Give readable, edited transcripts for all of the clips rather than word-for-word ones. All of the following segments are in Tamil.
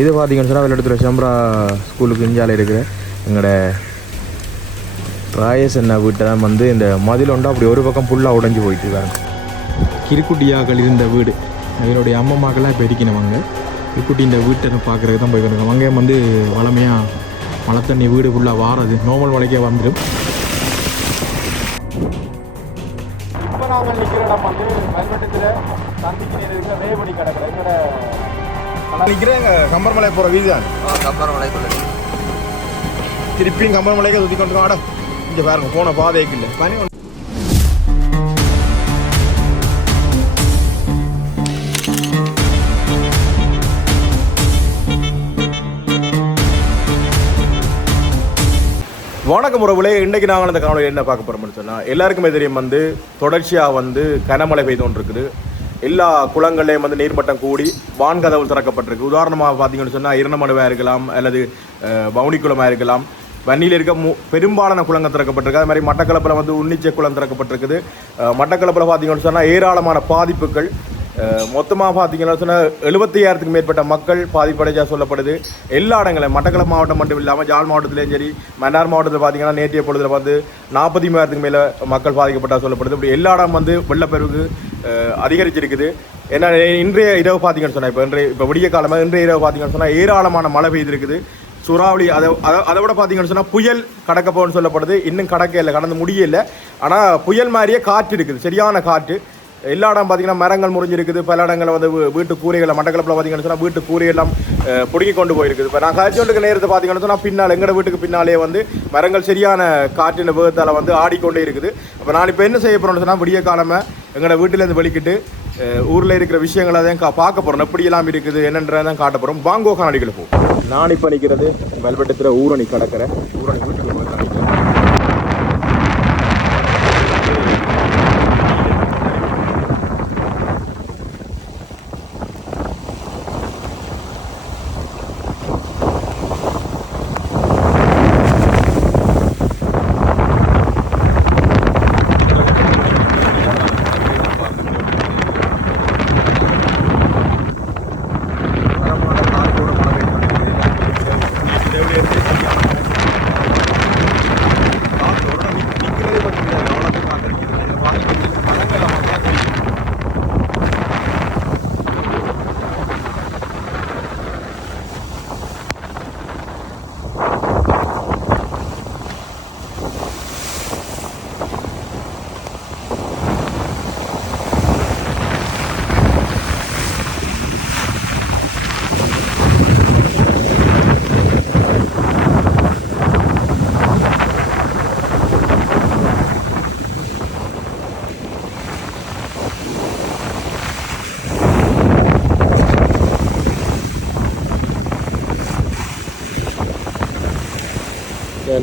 இது பார்த்தீங்கன்னு சொன்னால் வெள்ளத்துல சம்பரா ஸ்கூலுக்கு இஞ்சால இருக்கிற எங்களோட ராயஸ் என்ன வீட்டை தான் வந்து இந்த மதில் ஒன்று அப்படி ஒரு பக்கம் ஃபுல்லாக உடைஞ்சி போயிட்டு இருக்காங்க. கிரிக்குட்டியாக்கள் இருந்த வீடு இவருடைய அம்மம்மாக்கெல்லாம் இப்போ இருக்கணுவாங்க. கிரிக்குட்டி இந்த வீட்டை பார்க்குறதுக்கு தான் போய் அங்கே வந்து வளமையாக மழை தண்ணி வீடு ஃபுல்லாக வாரது நார்மல் மழைக்கே வந்துடும். இப்போ நாங்கள் நிற்கிற இடம் வந்து கல்வெட்டத்தில் தந்திக்கு இருக்கிற வேபடி கிடக்கிற எங்களோட நிற்கிறேன் கம்பர்மலை போகிற வீதி தான். கம்பர்மலைக்குள்ள திருப்பியும் கம்பர்மலைக்கு சுற்றி கொண்டு ஆடம் இங்கே பாருங்க போன பாதைக்கு இல்லை பனி. வணக்கம் உறவுகளே, இன்றைக்கி நாங்கள் அந்த காணொலியில் என்ன பார்க்க போகிறோம்னு சொன்னால், எல்லாருக்குமே தெரியும் வந்து தொடர்ச்சியாக வந்து கனமழை பெய்து கொண்டு இருக்குது. எல்லா குளங்களையும் வந்து நீர்மட்டம் கூடி வான்கதவு திறக்கப்பட்டிருக்கு. உதாரணமாக பார்த்தீங்கன்னு சொன்னால் இரண்டமடுவாக இருக்கலாம், அல்லது வவுனிக்குளமாக இருக்கலாம். வன்னியில் இருக்க பெரும்பாலான குளங்கள் திறக்கப்பட்டிருக்கு. அது மாதிரி மட்டக்களப்பில் வந்து உன்னிச்சை குளம் திறக்கப்பட்டிருக்குது. மட்டக்களப்பில் பார்த்தீங்கன்னு சொன்னால் ஏராளமான பாதிப்புகள். மொத்தமாக பார்த்தீங்கன்னா சொன்னால் 75,000க்கு மேற்பட்ட மக்கள் பாதிப்படைஞ்சா சொல்லப்படுது. எல்லா இடங்களும் மட்டக்களப்பு மாவட்டம் மட்டும் இல்லாமல் ஜாழ் மாவட்டத்திலையும் சரி, மன்னார் மாவட்டத்தில் பார்த்தீங்கன்னா நேற்றைய பொழுதில் வந்து 40,000க்கு மேலே மக்கள் பாதிக்கப்பட்டா சொல்லப்படுது. இப்படி எல்லா இடம் வந்து வெள்ளப்பெருக்கு அதிகரிச்சிருக்குது. ஏன்னா இன்றைய இரவு பார்த்தீங்கன்னு சொன்னால் இப்போ விடிய காலமாக இன்றைய இரவு பார்த்தீங்கன்னு சொன்னால் ஏராளமான மழை பெய்திருக்குது. சூறாவளி அதை விட பார்த்தீங்கன்னு சொன்னால் புயல் கடக்க போகணும்னு சொல்லப்படுது. இன்னும் கடக்க இல்லை, கடந்து முடியலை. ஆனால் புயல் மாதிரியே காற்று இருக்குது, சரியான காற்று. எல்லா இடம் பார்த்தீங்கன்னா மரங்கள் முறிஞ்சிருக்குது. பல இடங்களில் வந்து வீட்டு கூரைகளை மட்டக்களப்பில் பார்த்தீங்கன்னு சொன்னால் வீட்டு கூரையெல்லாம் பிடுங்கி கொண்டு போயிருக்குது. இப்போ நான் காய்ச்சலுக்கு நேரத்தை பார்த்தீங்கன்னு சொன்னால் பின்னால் எங்களோட வீட்டுக்கு பின்னாலே வந்து மரங்கள் சரியான காற்றின் வேகத்தால் வந்து ஆடிக்கொண்டே இருக்குது. அப்போ நான் இப்போ என்ன செய்ய போகிறோம்னு சொன்னால், விடிய காலமாக எங்களோட வீட்டிலேருந்து வெளிக்கிட்டு ஊரில் இருக்கிற விஷயங்களை தான் பார்க்க போகிறோம். எப்படியெல்லாம் இருக்குது என்னன்றதான் காட்ட போகிறோம். வாங்கோ காணொலிகளை போகும். நான் இப்போ நிற்கிறது வெல்வெட்டத்தில் ஊரணி கடற்கரை. ஊரணி வீட்டுக்கு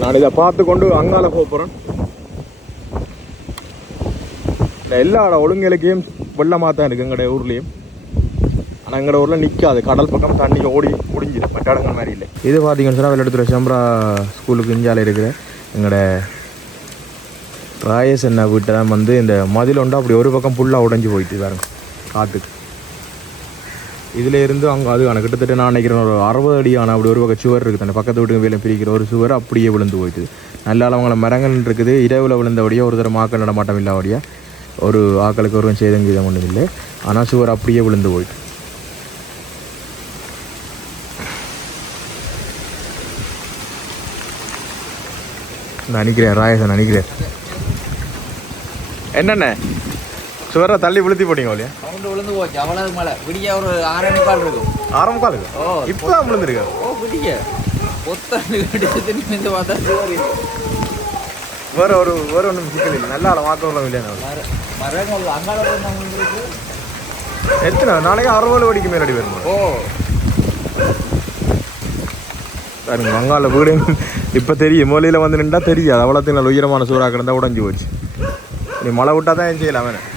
நான் இதை பார்த்து கொண்டு அங்கால போக போகிறேன். எல்லா ஒழுங்கலைக்கையும் வெள்ளமாக தான் இருக்குது எங்களோட ஊர்லேயும். ஆனால் எங்களோட ஊரில் நிற்காது, கடல் பக்கம் தண்ணி ஓடி முடிஞ்சிடும், மற்ற இடங்கள் மாதிரி இல்லை. இது பார்த்தீங்கன்னு சொன்னால் வெள்ளத்துல சம்பரா ஸ்கூலுக்கு இஞ்சால இருக்கிற எங்களோட ராயஸ் என்ன வீட்டை தான் வந்து இந்த மதில் ஒன்று அப்படி ஒரு பக்கம் ஃபுல்லாக உடைஞ்சி போயிட்டு பாருங்க காட்டுக்கு. இதில் இருந்து அங்கே அது ஆனால் கிட்டத்தட்ட நான் நினைக்கிறேன் ஒரு 60 அடி ஆனால் அப்படி ஒரு பக்கம் சுவர் இருக்குது. அந்த பக்கத்து வீட்டுக்கு வேலை பிரிக்கிற ஒரு சுவர் அப்படியே விழுந்து போயிட்டு. நல்ல அளவுங்கள மரங்கள் இருக்குது. இரவில் விழுந்தபடியாக ஒரு தடவை ஆக்கள் நடமாட்டம் இல்லாதபடியாக ஒரு ஆக்களுக்கு ஒரு சேதம் கீதம் ஒன்றும் இல்லை. ஆனால் சுவர் அப்படியே விழுந்து போயிட்டு. நினைக்கிறேன் ராயசன் நினைக்கிறேன் என்னென்ன சுவரை தள்ளி விழுத்தி போட்டீங்க இல்லையா? விழுந்து போச்சு அவ்வளவு மழை. விடிய ஒரு 6:45 இருக்கும். 6:45 இருக்கு. இப்போதான் விழுந்துருக்கு. விடிய பொத்தாண்டு கடிச்சு பார்த்தா வேற ஒன்றும் சிக்கல் இல்லை. நல்லா மாற்றம் இல்லையா? மரங்கள் அங்காள எத்தனை நாளைக்கு 60 அடிக்கு மேல் அடி வரும். பாருங்க வங்காள வீடு இப்போ தெரியும். மொழியில் வந்து நின்றா தெரியாது. அவ்வளோத்துக்கு நல்ல உயரமான சூறாக கிடந்தா உடஞ்சி போச்சு. நீ மழை விட்டா தான் ஏன் செய்யலாம் வேணும்.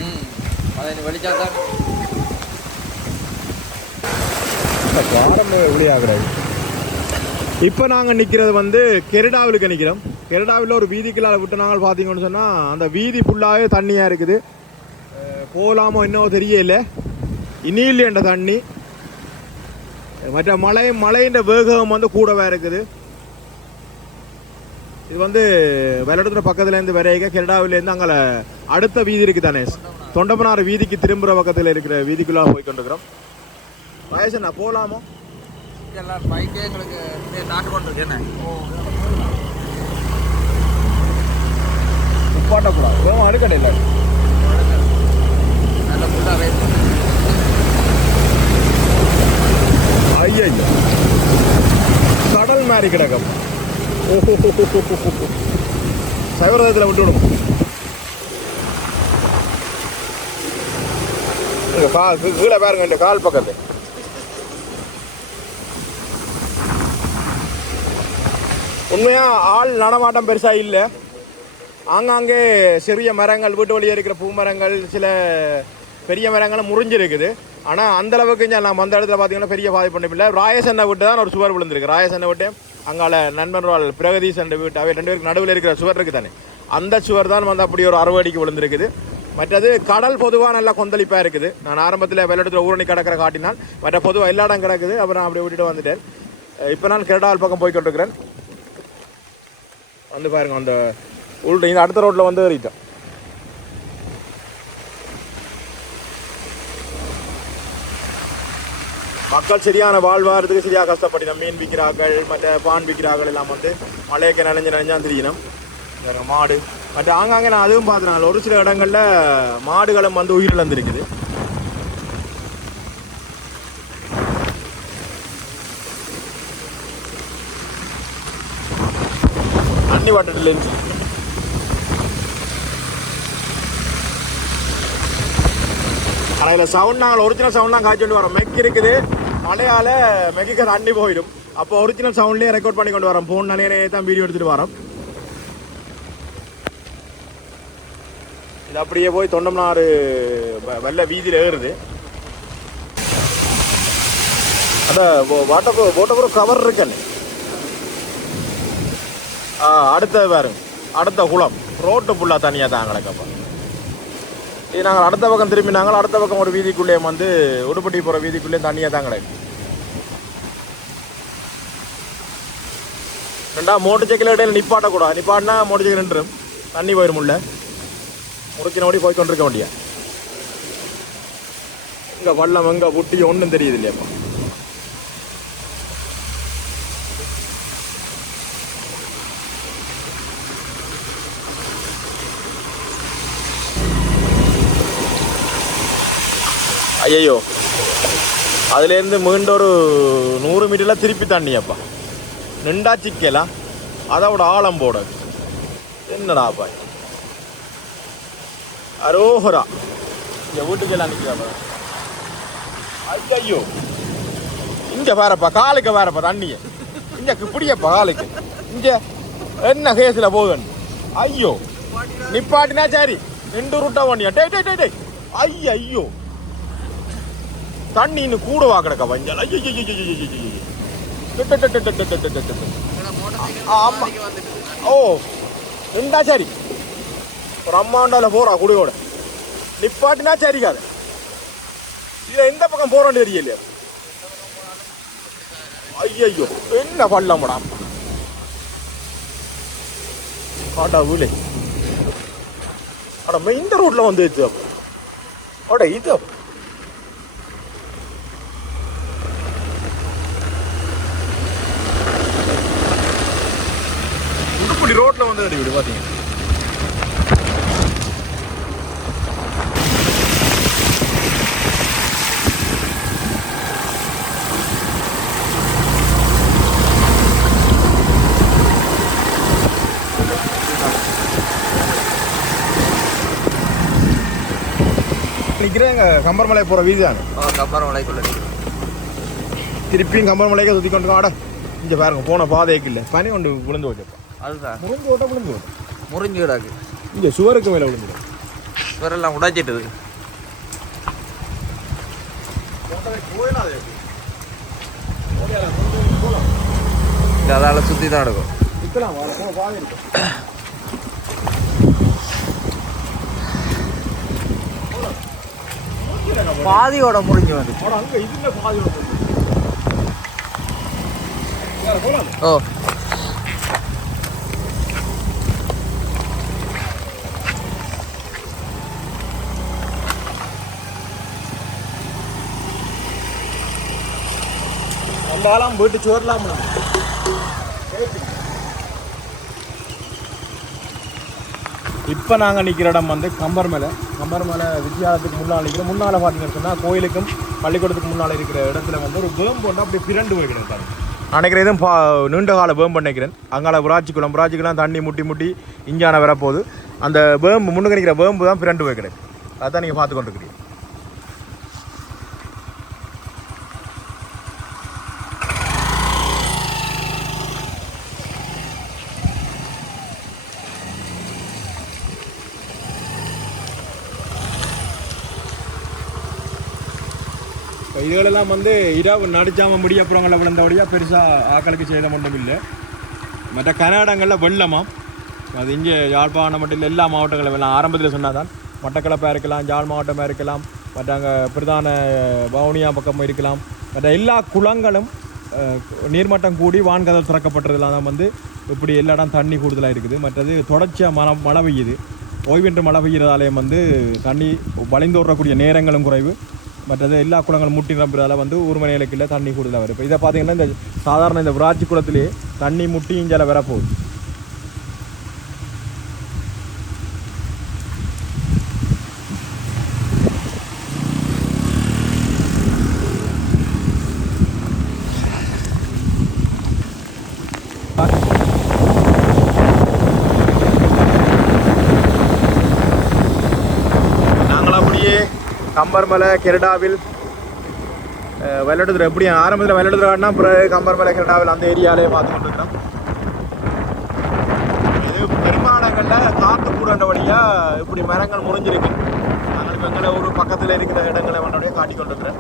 இப்போ நாங்கள் நிற்கிறது வந்து கெரடாவிலுக்கு நிற்கிறோம். கெரடாவில் ஒரு வீதிக்குள்ளால் விட்டு நாங்கள் பார்த்தீங்கன்னு சொன்னால் அந்த வீதி ஃபுல்லாகவே தண்ணியாக இருக்குது. போகலாமோ என்னவோ தெரியல. இனியில் என்ற தண்ணி மற்ற மழையின் வேகம் வந்து கூடவே இருக்குது. இது வந்து வெள்ளடத்துல பக்கத்துலேருந்து வரைக கெரடாவிலேருந்து அங்கே அடுத்த வீதி இருக்குது தானே, தொண்டமனார் வீதிக்கு திரும்புகிற பக்கத்தில் இருக்கிற வீதிக்குள்ளே போய் கொண்டிருக்கிறோம். வயசு நான் போகலாமோ? எல்லாம் பைக்கே எங்களுக்கு நாட்டு கொண்டு என்ன உப்பாட்டக்கூடாது, வேணும் அடுக்கடை இல்லை. நல்ல ஃபுல்லாக ரேட் ஐயா கடல் மாதிரி கிடக்கும். சைவரதத்தில் விட்டுவிடும். கீழே பாருங்க இந்த கால் பக்கத்து. உண்மையா ஆள் நடமாட்டம் பெருசா இல்லை. ஆங்காங்கே சிறிய மரங்கள், வீட்டு வழியே இருக்கிற பூ மரங்கள், சில பெரிய மரங்களும் முறிஞ்சிருக்குது. ஆனால் அந்தளவுக்கு நான் அந்த இடத்துல பார்த்தீங்கன்னா பெரிய பாதிப்பு ஒன்றும் இல்லை. ராயசன்னை விட்டு தான் ஒரு சுவர் விழுந்திருக்கு. ராயசன்னை விட்டு அங்கால நண்பர்கள் பிரகதீசன் வீட்டு அவை 2 பேருக்கு நடுவில் இருக்கிற சுவர் இருக்குது தானே, அந்த சுவர் தான் வந்து அப்படி ஒரு 60 அடிக்கு விழுந்திருக்குது. மற்றது கடல் பொதுவாக நல்லா கொந்தளிப்பாக இருக்குது. நான் ஆரம்பத்தில் வெள்ளடத்தில் ஊரணி கிடக்கிற காட்டினால் மற்ற பொதுவாக எல்லா இடம் கிடக்குது. அப்புறம் அப்படி விட்டுட்டு வந்துட்டேன். இப்போ நான் கெரடால் பக்கம் போய்கொண்டிருக்கிறேன். வந்து பாருங்க, அந்த இந்த அடுத்த ரோட்டில் வந்து ஏறிட்டோம். மக்கள் சரியான வாழ்வாரத்துக்கு சரியாக கஷ்டப்பட்டினோம். மீன் விற்கிறார்கள், மற்ற பான் விற்கிறார்கள் எல்லாம் வந்து மழையக்க நனைஞ்சான் தெரியணும். மாடு மற்ற ஆங்காங்கே நான் அதுவும் பார்த்துனால ஒரு சில இடங்களில் மாடுகளும் வந்து உயிரிழந்திருக்குது. அன்னி வாட்டத்தில் இருந்துச்சு. ஆனால் இதில் சவுண்ட் நாங்கள் ஒரிஜினல் சவுண்ட்லாம் காய்ச்சிட்டு வரோம். மெக் இருக்குது, மழையால் மெக்கு தண்ணி போயிடும். அப்போ ஒரிஜினல் சவுண்ட்லேயே ரெக்கார்ட் பண்ணி கொண்டு வரோம். ஃபோன் நிலையிலே தான் வீடியோ எடுத்துகிட்டு வரோம். இது அப்படியே போய் தொண்டம்னாறு வெள்ளை வீதியில் ஏறுது. அந்த வாட்டர் கவர் இருக்குன்னு அடுத்த பாருங்க, அடுத்த குளம் ரோட்டு ஃபுல்லாக தனியாக தான் கிடக்கப்போ. இது நாங்கள் அடுத்த பக்கம் திரும்பினாங்க. அடுத்த பக்கம் ஒரு வீதிக்குள்ளே வந்து உடுப்பட்டி போகிற வீதிக்குள்ளே தண்ணியாக தான் கிடக்கு. 2 மோட்டர் சைக்கிள் இடையில நிப்பாட்டக்கூடாது. நிப்பாட்டினா மோட்டர் சைக்கிள் நின்றும் தண்ணி போயிடும். உள்ள முறுக்கினோடி போய் கொண்டிருக்க வேண்டிய. இங்கே வல்லம் எங்கே புட்டி ஒன்றும் தெரியுது இல்லையாப்பா. ஐயோ, அதுலேருந்து மீண்டும் ஒரு 100 மீட்டரில் திருப்பி தண்ணியப்பா. நின்றா சிக்கலாம், அதோட ஆழம் போட என்னடாப்பா. அரோஹரா இங்கே வீட்டுக்கெல்லாம் நிற்கிறாப்பா. ஐயோ, இங்கே வேறப்பா, காலுக்கு வேறப்பா தண்ணியை. இங்கே இப்படியப்பா காலுக்கு. இங்கே என்ன கேஸில் போகுதுன்னு. ஐயோ, நிப்பாட்டினா சரி, 2 ரூட்டா பண்ணியா. டே டே டே டே ஐயோ, தண்ணி இன்னும் கூடவா கிடக்க வஞ்சல். ஆமா, ஓ நின்றா சரி. ஒரு அம்மாண்டால போறா குடியோட நிப்பாட்டினா சரிக்காது. இதை எந்த பக்கம் போறோன்னு தெரியலையா. ஐயோ, என்ன பள்ளம்டா ஆட்டா வீலே. அட இந்த ரோட்ல வந்து அட இது உடுப்படி ரோட்ல வந்து அடிக்கடி பாத்தீங்க. நிற்கிறேங்க கம்பர்மலை போகிற வீதி தானே. கம்பர்மலைக்குள்ள திருப்பியும் கம்பர்மலைக்கு சுற்றி கொண்டு ஆட. இங்கே பாருங்க, போன பாதைக்கு இல்லை பனி ஒன்று விழுந்து வச்சப்பா. அதுதான் முறிஞ்சு ஓட்ட விழுந்து ஓட்ட முறிஞ்சு விடாது. இங்கே சுவருக்கு மேலே விழுந்துடும். சுவரெல்லாம் உடைச்சிட்டுது. அதால் சுற்றி தான் எடுக்கும். பாதை இருக்கும். பாதியோட முடிஞ்சு வந்து அங்கே இதில் பாதியோட ஓ அந்த ஆளாம் போயிட்டு சோறலாம் இப்போ நாங்கள் நிற்கிற இடம் வந்து கம்பர் மலை வித்தியாலயத்துக்கு முன்னால் நிற்கிற முன்னால் பார்த்தீங்கன்னு சொன்னால் கோயிலுக்கும் பள்ளிக்கூடத்துக்கு முன்னால் இருக்கிற இடத்துல வந்து ஒரு வேம்பு ஒன்று அப்படி பிறண்டு போய்க்கிறேன் பாருங்க. நினைக்கிறேன் இதுவும் நீண்ட கால வேம்பு நினைக்கிறேன். அங்கால விராட்சிக்குளம் தண்ணி முட்டி இஞ்சான வரப்போகுது. அந்த வேம்பு முன்னுக்கு நிற்கிற வேம்பு தான் பிறண்டு போய்க்கிறேன். அதான் நீங்கள் பார்த்து கொண்டிருக்கிறீங்க. இதுகளெல்லாம் வந்து இரவு நடிச்சாமல் முடியப்புறங்களில் விழுந்தபடியாக பெருசாக ஆக்களுக்கு சேதம் ஒன்றும் இல்லை. மற்ற கர்நாடகங்களில் வெள்ளமாம். அது இங்கே யாழ்ப்பாணம் மட்டும் இல்லை, எல்லா மாவட்டங்களும் எல்லாம் ஆரம்பத்தில் சொன்னால் தான் மட்டக்களப்பாக இருக்கலாம், யாழ் மாவட்டமாக இருக்கலாம், மற்ற அங்கே பிரதான வவுனியா பக்கம் இருக்கலாம். மற்ற எல்லா குளங்களும் நீர்மட்டம் கூடி வான்கதல் திறக்கப்பட்டதெல்லாம் தான் வந்து இப்படி எல்லா இடம் தண்ணி கூடுதலாக இருக்குது. மற்றது தொடர்ச்சியாக மழை பெய்யுது. ஓய்வின்றி மழை பெய்கிறதாலேயும் வந்து தண்ணி வளைந்தோடக்கூடிய நேரங்களும் குறைவு. மற்றது எல்லா குளங்களும் முட்டி நம்புறதால வந்து ஒரு மணி நேரத்தில் தண்ணி கூடுதலாக வரும். இப்போ இதை பார்த்தீங்கன்னா இந்த சாதாரண இந்த விராட்சி குளத்திலே தண்ணி முட்டி இஞ்சால வரப்போகுது. நாங்கள் அப்படியே கம்பர்மலை கெரடாவில் வெள்ளடுதுறை எப்படி ஆரம்பத்தில் வெள்ளடுதுறைனா பிறகு கம்பர்மலை கெரடாவில் அந்த ஏரியாவிலே பார்த்து கொண்டிருக்கிறோம். இது பெரும்பாலங்களில் காற்று கூடண்ட வழியாக இப்படி மரங்கள் முறிஞ்சிருக்கு. நாங்கள் இப்போ எங்களை ஒரு பக்கத்தில் இருக்கிற இடங்களை வந்தோடய காட்டி கொண்டிருக்கிறேன்.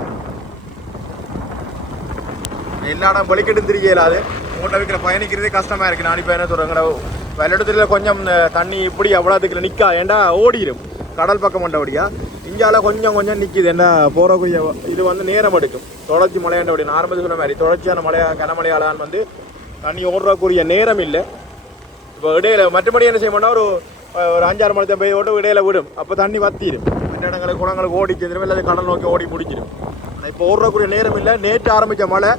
எல்லா இடம் வெளிக்கிட்டு திரிய இயலாது. மூட்டை வைக்கிற பயணிக்கிறதே கஷ்டமாக இருக்குது. நான் இப்போ என்ன சொல்கிறேன், வெள்ளடுதுறையில் கொஞ்சம் தண்ணி இப்படி அவ்வளோத்துக்குள்ள நிற்கா, ஏண்டா ஓடிடும் கடல் பக்கம் வந்தபடியா. இந்தியாவில் கொஞ்சம் நிற்கிது. என்ன போகிறக்கூடிய இது வந்து நேரம் எடுக்கும். தொடர்ச்சி மழையாண்டபடி ஆரம்பத்தில் சொன்ன மாதிரி தொடர்ச்சியான கனமழையாளான் வந்து தண்ணி ஓடுறக்கூடிய நேரம் இல்லை. இப்போ இடையில மற்றபடி என்ன செய்ய மாட்டோம், ஒரு 5-6 மணி போய் ஓட்டு இடையில விடும். அப்போ தண்ணி வத்திடும். மற்ற இடங்களுக்கு குளங்களுக்கு ஓடி செஞ்சிடும், இல்லை கடல் நோக்கி ஓடி முடிச்சிடும். ஆனால் இப்போ ஓடுறக்கூடிய நேரம் இல்லை. நேற்று ஆரம்பித்த மழை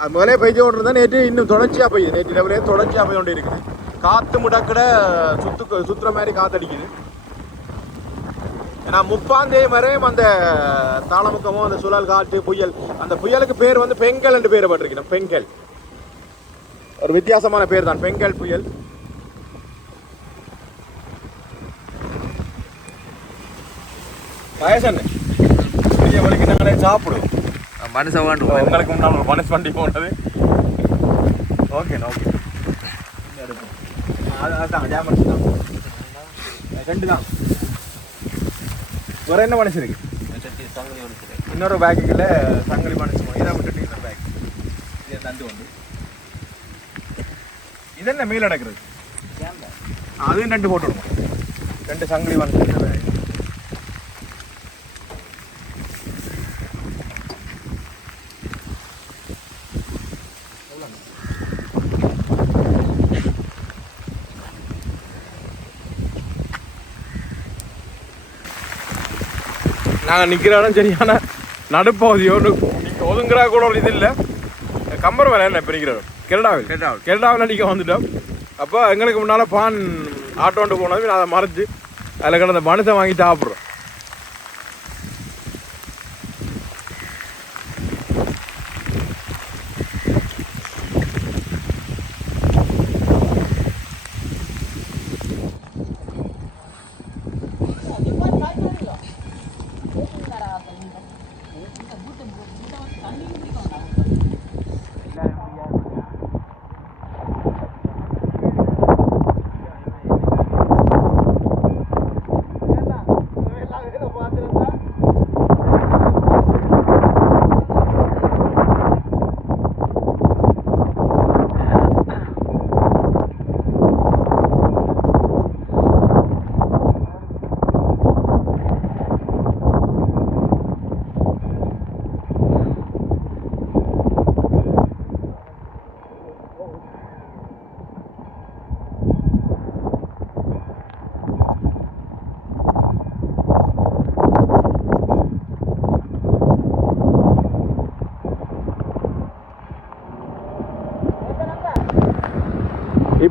அது முதலே பெய்து கொண்டு இருந்தால் நேற்று இன்னும் தொடர்ச்சியாக பெய்யுது. நேற்று இரவுலேயே தொடர்ச்சியாக பெய்து கொண்டு இருக்குது. காற்று முடக்கிட சுற்றுற மாதிரி காற்றடிக்குது. ஏன்னா 30ஆம் தேதி வரையும் அந்த தாளமுக்கமும் அந்த சுழல் காற்று புயல், அந்த புயலுக்கு பேர் வந்து பெங்கல் என்று பேர் பட்டிருக்கணும். பெங்கல் ஒரு வித்தியாசமான பேர் தான், பெங்கல் புயல். வயசு வலிக்கு நாங்களே சாப்பிடுவோம். மனுஷன் வேண்டு உங்களுக்கு முன்னால் ஒரு மனுஷ வண்டி போனது. ஓகே அதுதான் ஜாமன்ஸ் தான் 2 தான். வேற என்ன மனுஷன் இருக்கு? இன்னொரு பேக்குல சங்கிலி மனுஷன் இதை விட்டுட்டு இன்னொரு பேக் இதை தண்டு வந்து இது என்ன மீல் அடக்கிறது, அதுவும் 2 போட்டு விடுவோம். 2 சங்கிலி மனுஷன். நாங்கள் நிற்கிற இடம் சரியான நடுப்பகுதியோ நீங்கள் ஒதுங்குறா கூட ஒரு இது இல்லை. கம்பர் மேலே என்ன இப்போ நிற்கிறோம் கெரடாவில் நிற்க வந்துட்டோம். அப்போ எங்களுக்கு முன்னால் பான் ஆட்டோண்டு போனது நான் அதை மறைச்சி அதில் கிடந்த மனுஷன் வாங்கி சாப்பிட்றோம்.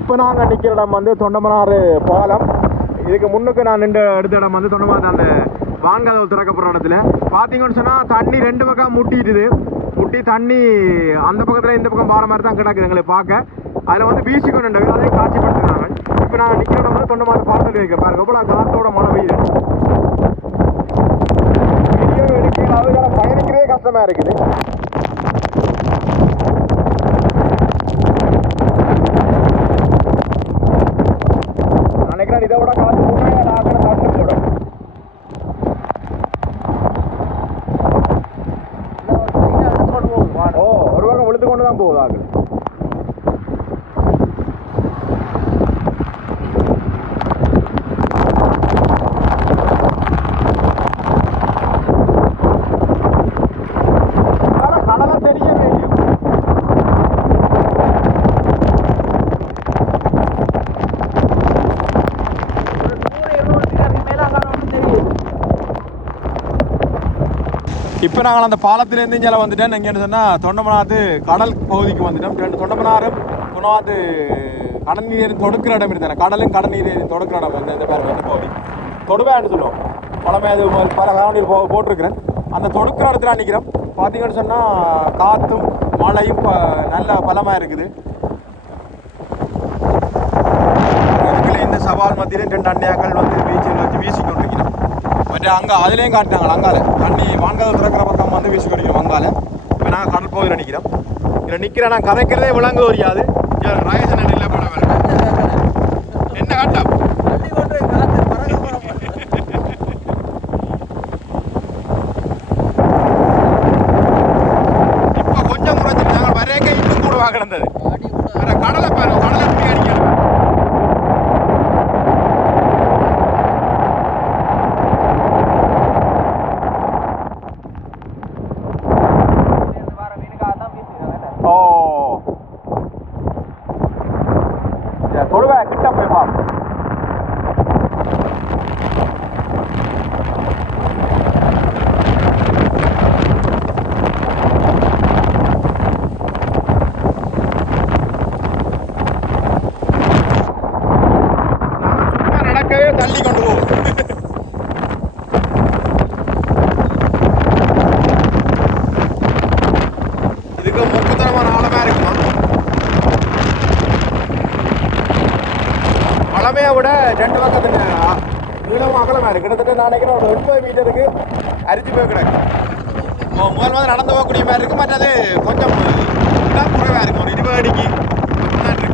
இப்போ நாங்கள் நிற்கிற இடம் வந்து தொண்டமனாறு பாலம். இதுக்கு முன்னுக்கு நான் நின்று எடுத்த இடம் வந்து தொண்டமனாறு அந்த வான்கதவு திறக்கப்படுற இடத்துல பார்த்தீங்கன்னு சொன்னால் தண்ணி 2 பக்கம் முட்டி தண்ணி அந்த பக்கத்தில் இந்த பக்கம் பாற மாதிரி தான் கிடக்குது எங்களை பார்க்க. அதில் வந்து வீசிக்கொண்டு அதையும் காட்சிப்படுத்துகிறாங்க. இப்போ நான் நிற்கிற இடம் வந்து தொண்டமனாறு பாலத்தில் வைக்கிறேன் பாருங்க. எவ்வளோ காற்றோட மழை பெய்யுது. வீடியோ எடுக்கிறது இதெல்லாம் பயணிக்கிறதே கஷ்டமாக இருக்குது. நினைக்கிறேன் இதை விட காற்று போட்டு நாங்கள் தண்ணி போடும். ஓ ஒரு பக்கம் விழுத்து கொண்டு தான் போகுது ஆகுது. கடலை தெரியவே இல்லை. இப்போ நாங்கள் அந்த பாலத்திலேருந்து இங்கே வந்துட்டேன். எங்கேன்னு சொன்னால் தொண்டமனாறு கடல் பகுதிக்கு வந்துட்டோம். 2 தொண்டமனாறும் கொண்டாந்து கடல் நீர் தொடுக்கிற இடம் இருந்தாங்க. கடலும் கடல் நீர் தொடுக்கிற இடம் வந்து இந்த பேர் வந்து பகுதி தொடுவேன்னு சொல்லுவோம். பழமை அது பல காரணம் போட்டிருக்கிறேன். அந்த தொடுக்கிற இடத்துல நிற்கிறோம். பார்த்தீங்கன்னு சொன்னால் காற்றும் மழையும் நல்ல பலமாக இருக்குது. இந்த சவால் மத்தியிலே 2 அண்ணியாக்கள் வந்து பீச்சில் வச்சு வீசிக்கொண்டிருக்கிறோம். மற்ற அங்கே அதுலேயும் காட்டினாங்க. அங்கால தண்ணி வான்கதவு திறக்கிற பக்கம் வந்து வீசி கொண்டிருக்கிறோம். அங்கால இப்போ நாங்கள் கடல் பகுதியில் நிற்கிறோம். இதில் நிற்கிறேன். நான் கதைக்கிறதே விளங்க தெரியாது. ராயசன் இல்லை படம் என்ன கட்டம் இப்போ கொஞ்சம் குறைஞ்சி நாங்கள் வரையக்க இன்னும் கூடவா கிடந்தது. கடலை பாருங்க. கடலை எப்படி அடிக்கணும். தொழுவை கிட்ட போய் பா. நடக்கவே தள்ளி கொண்டு போகும். இதுக்கு முக்கியத்தனமான ஆழமா இருக்குமா? பழமையை விட 2 பக்கத்துக்கு நீளமும் அகலமாக இருக்குது. கிட்டத்தட்ட நான் நினைக்கிறேன் ஒரு 80 மீட்டருக்கு அரிச்சு போய் கிடக்கு. முதல் நடந்து போகக்கூடிய மாதிரி இருக்குது. மற்றது கொஞ்சம் குறைவாக இருக்கும். ஒரு 20 அடிக்கு தான் இருக்கு.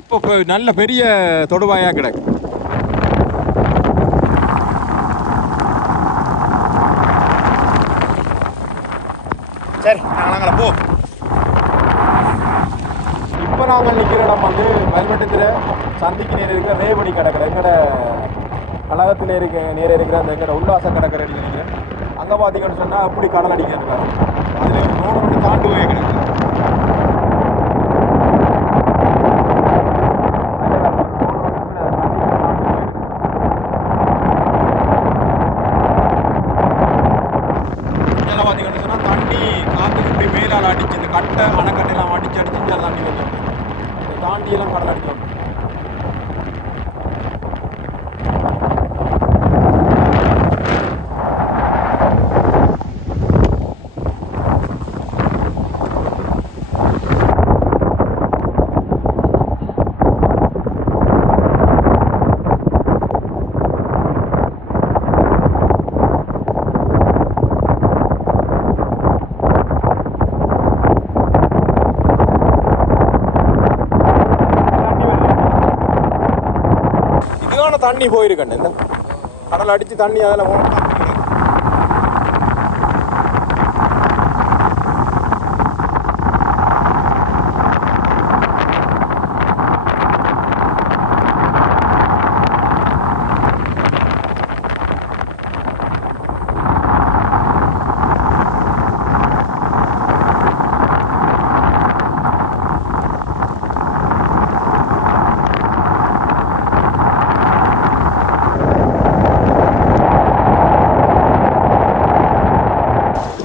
இப்போ நல்ல பெரிய தொடுவாயாக கிடக்கு. சரி நாங்கள் போ. இப்போ நாங்கள் நிற்கிற இடம் வந்து மல்வட்டத்தில் சந்திக்கு நேரம் இருக்கிற ரேவடி கடற்கரை. எங்களோட கழகத்தில் நேரம் இருக்கிற அந்த எங்களோட உல்லாச கடற்கரை நினைக்கிறேன். அங்கே பார்த்தீங்கன்னு சொன்னால் அப்படி கடல் அடிக்கிறாங்க. அதில் ரோடு மட்டும் தாண்டு போய் கிடக்கு. இதெல்லாம் பார்த்தீங்கன்னு சொன்னால் தண்ணி காற்று இப்படி மேலால் அடிச்சு இந்த கட்டை அணைக்கட்டையெல்லாம் அடிச்சு இங்கே தண்ணி வந்து தாண்டியெல்லாம் கடல் அடிக்கும். தண்ணி போயிருக்கேன். இந்த கடல் அடித்து தண்ணி அதில் போகணும்.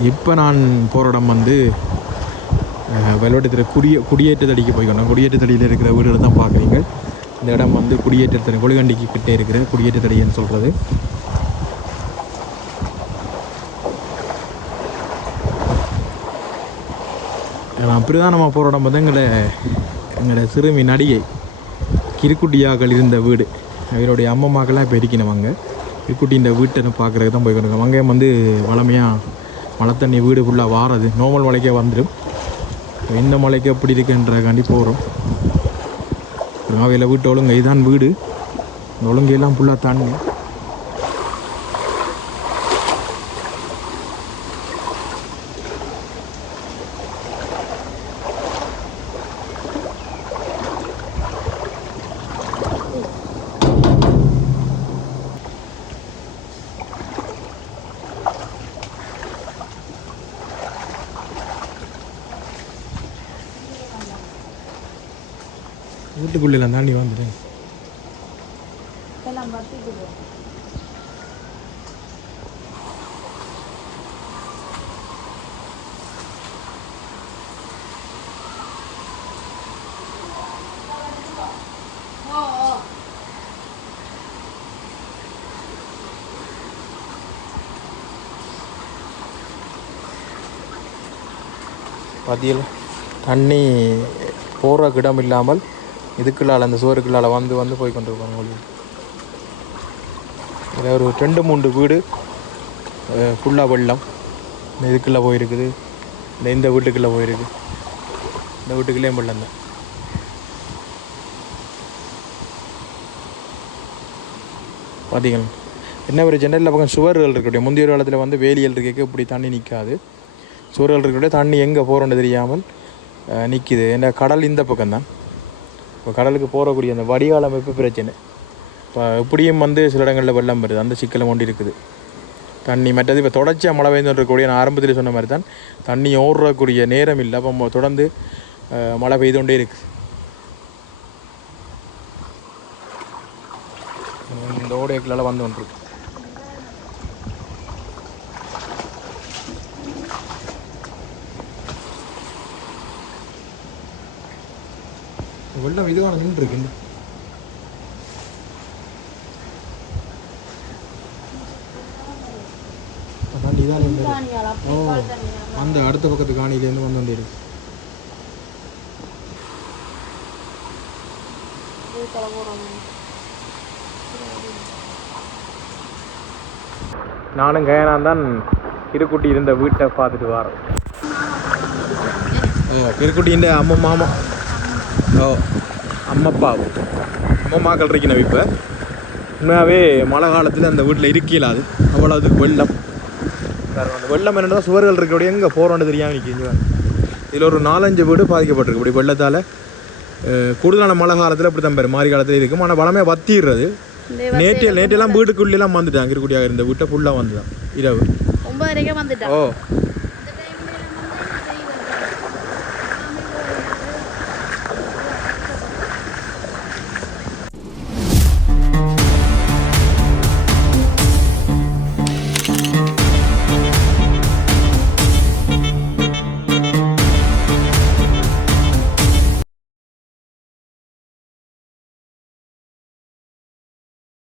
இப்போ நான் போகிற இடம் வந்து வெள்ளவட்டத்தில் குடியேற்றத்தடிக்கு போய்க்கணும். குடியேற்றத்தடியில் இருக்கிற வீடுகளை தான் பார்க்குறீங்க. இந்த இடம் வந்து குடியேற்றத்தடி கொழுகண்டிக்கு கிட்டே இருக்கிற குடியேற்றத்தடின்னு சொல்கிறது. பிரதானமாக போகிற இடம் வந்து எங்களை சிறுமி நடிகை கிருக்குட்டியாக்கள் இருந்த வீடு. அவருடைய அம்மம்மாக்கெல்லாம் இப்போ இருக்கணும். அங்கே கிருக்குட்டின்ற வீட்டை பார்க்குறதுக்கு தான் போய்க்கணும். அங்கே வந்து வளமையாக மழை தண்ணி வீடு ஃபுல்லாக வாரது நார்மல் மழைக்கே வந்துடும். இந்த மலைக்கு எப்படி இருக்குன்றக்காண்டி போகிறோம். அவையில் வீட்டு ஒழுங்கை தான் வீடு. இந்த ஒழுங்கையெல்லாம் ஃபுல்லாக தண்ணி. வீட்டுக்குள்ளே தாண்டி வந்துட்டேன். பதியல் தண்ணி போகிற இடம் இல்லாமல் இதுக்குள்ளால் அந்த சுவருக்குள்ளால் வந்து போய் கொண்டு இருப்பாங்க. இதில் ஒரு 2-3 வீடு ஃபுல்லாக வெள்ளம். இதுக்குள்ளே போயிருக்குது. இந்த வீட்டுக்குள்ளே போயிருக்கு. இந்த வீட்டுக்குள்ளேயும் வெள்ளம் தான். பார்த்தீங்களா என்ன ஒரு ஜன்னலில் பக்கம் சுவர்கள் இருக்கக்கூடிய முந்தைய காலத்தில் வந்து வேலியல் இருக்க இப்படி தண்ணி நிற்காது. சுவர்கள் இருக்கக்கூடிய தண்ணி எங்கே போகிறோன்னு தெரியாமல் நிற்கிது. ஏன்னா கடல் இந்த பக்கம்தான். இப்போ கடலுக்கு போகக்கூடிய அந்த வடிகால் அமைப்பு பிரச்சனை. இப்போ இப்படியும் வந்து சில இடங்களில் வெள்ளம் வருது. அந்த சிக்கலும் கொண்டு இருக்குது. தண்ணி மற்றது இப்போ தொடர்ச்சியாக மழை பெய்து இருக்கக்கூடிய நான் ஆரம்பத்தில் சொன்ன மாதிரி தான் தண்ணி ஓடுறக்கூடிய நேரம் இல்லை. அப்போ தொடர்ந்து மழை பெய்து கொண்டே இருக்குது. இந்த ஓடைகளால் வந்து கொண்டிருக்கு. வெள்ளம் இதுவான நின்று இருக்கு. அந்த அடுத்த பக்கத்து காணியிலேருந்து வந்து கொண்டே இருக்கு. நானும் கயனான் தான் கிருக்குட்டி இருந்த வீட்டை பார்த்துட்டு வரோம். கிருக்குட்டின்ற மாமா அம்மம்மாக்கள் இருக்கணும். இப்போ உண்மையாகவே மழை காலத்தில் அந்த வீட்டில் இருக்கலாது. அவ்வளோ அதுக்கு வெள்ளம். அந்த வெள்ளம் என்னென்னா சுவர்கள் இருக்கக்கூடிய எங்கே போகிறோன்னு தெரியாமல் நிற்கிங்க. இதில் ஒரு 4-5 வீடு பாதிக்கப்பட்டிருக்கு இப்படி வெள்ளத்தால். கூடுதலான மழை காலத்தில் இப்படி தான் பேர் மாறி காலத்தில் இருக்கும். ஆனால் வளமையாக வத்திடுறது. நேற்றெல்லாம் வீட்டுக்குள்ளெல்லாம் வந்துட்டாங்க. கிருக்குட்டியாக இருந்த வீட்டை ஃபுல்லாக வந்துதான் இரவு 9 வரைக்கும் வந்துட்டோம்.